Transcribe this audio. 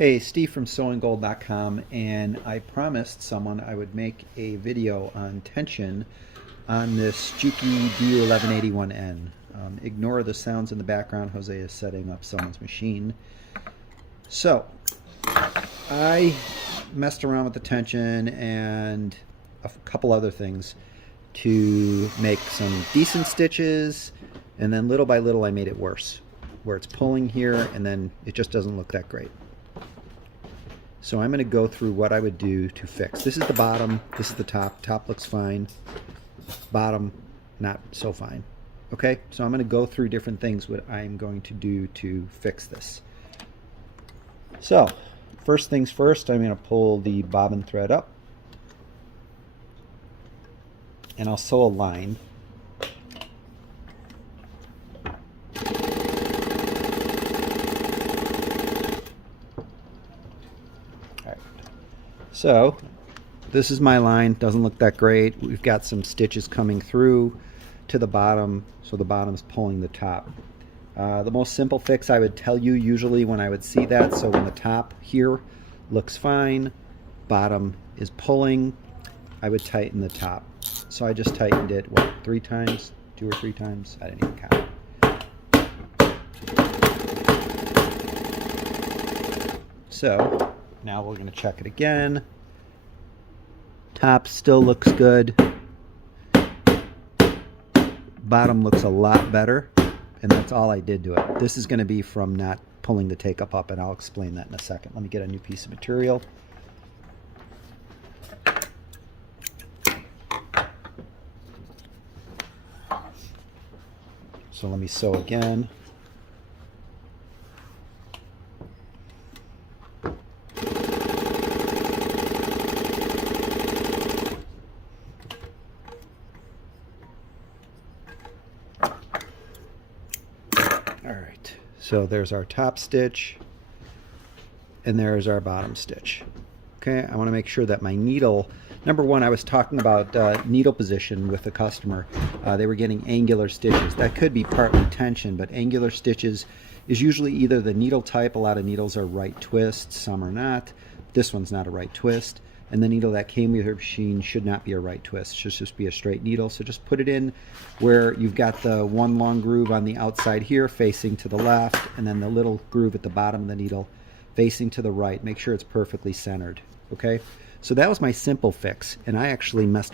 Hey, Steve from sewinggold.com, and I promised someone I would make a video on tension on this Juki DU1181N. Ignore the sounds in the background. Jose is setting up someone's machine. So, I messed around with the tension and a couple other things to make some decent stitches, and then little by little I made it worse, where it's pulling here and then it just doesn't look that great. So I'm going to go through what I would do to fix. This is the bottom, this is the top. Top looks fine, bottom not so fine. Okay, so I'm going to go through different things what I'm going to do to fix this. So first things first, I'm going to pull the bobbin thread up and I'll sew a line. So this is my line. Doesn't look that great. We've got some stitches coming through to the bottom, so the bottom is pulling the top. The most simple fix I would tell you usually when I would see that, so when the top here looks fine, bottom is pulling, I would tighten the top. So I just tightened it, what, 3 times? 2 or 3 times? I didn't even count. So now we're going to check it again. Top still looks good. Bottom looks a lot better, and that's all I did to it. This is going to be from not pulling the take-up up, and I'll explain that in a second. Let me get a new piece of material. So let me sew again. Alright, so there's our top stitch and there's our bottom stitch. Okay, I want to make sure that my needle, number one, I was talking about needle position with the customer. They were getting angular stitches. That could be partly tension, but angular stitches is usually either the needle type. A lot of needles are right twist, some are not. This one's not a right twist. And the needle that came with your machine should not be a right twist. It should just be a straight needle. So just put it in where you've got the one long groove on the outside here facing to the left, and then the little groove at the bottom of the needle facing to the right. Make sure it's perfectly centered. Okay? So that was my simple fix, and I actually messed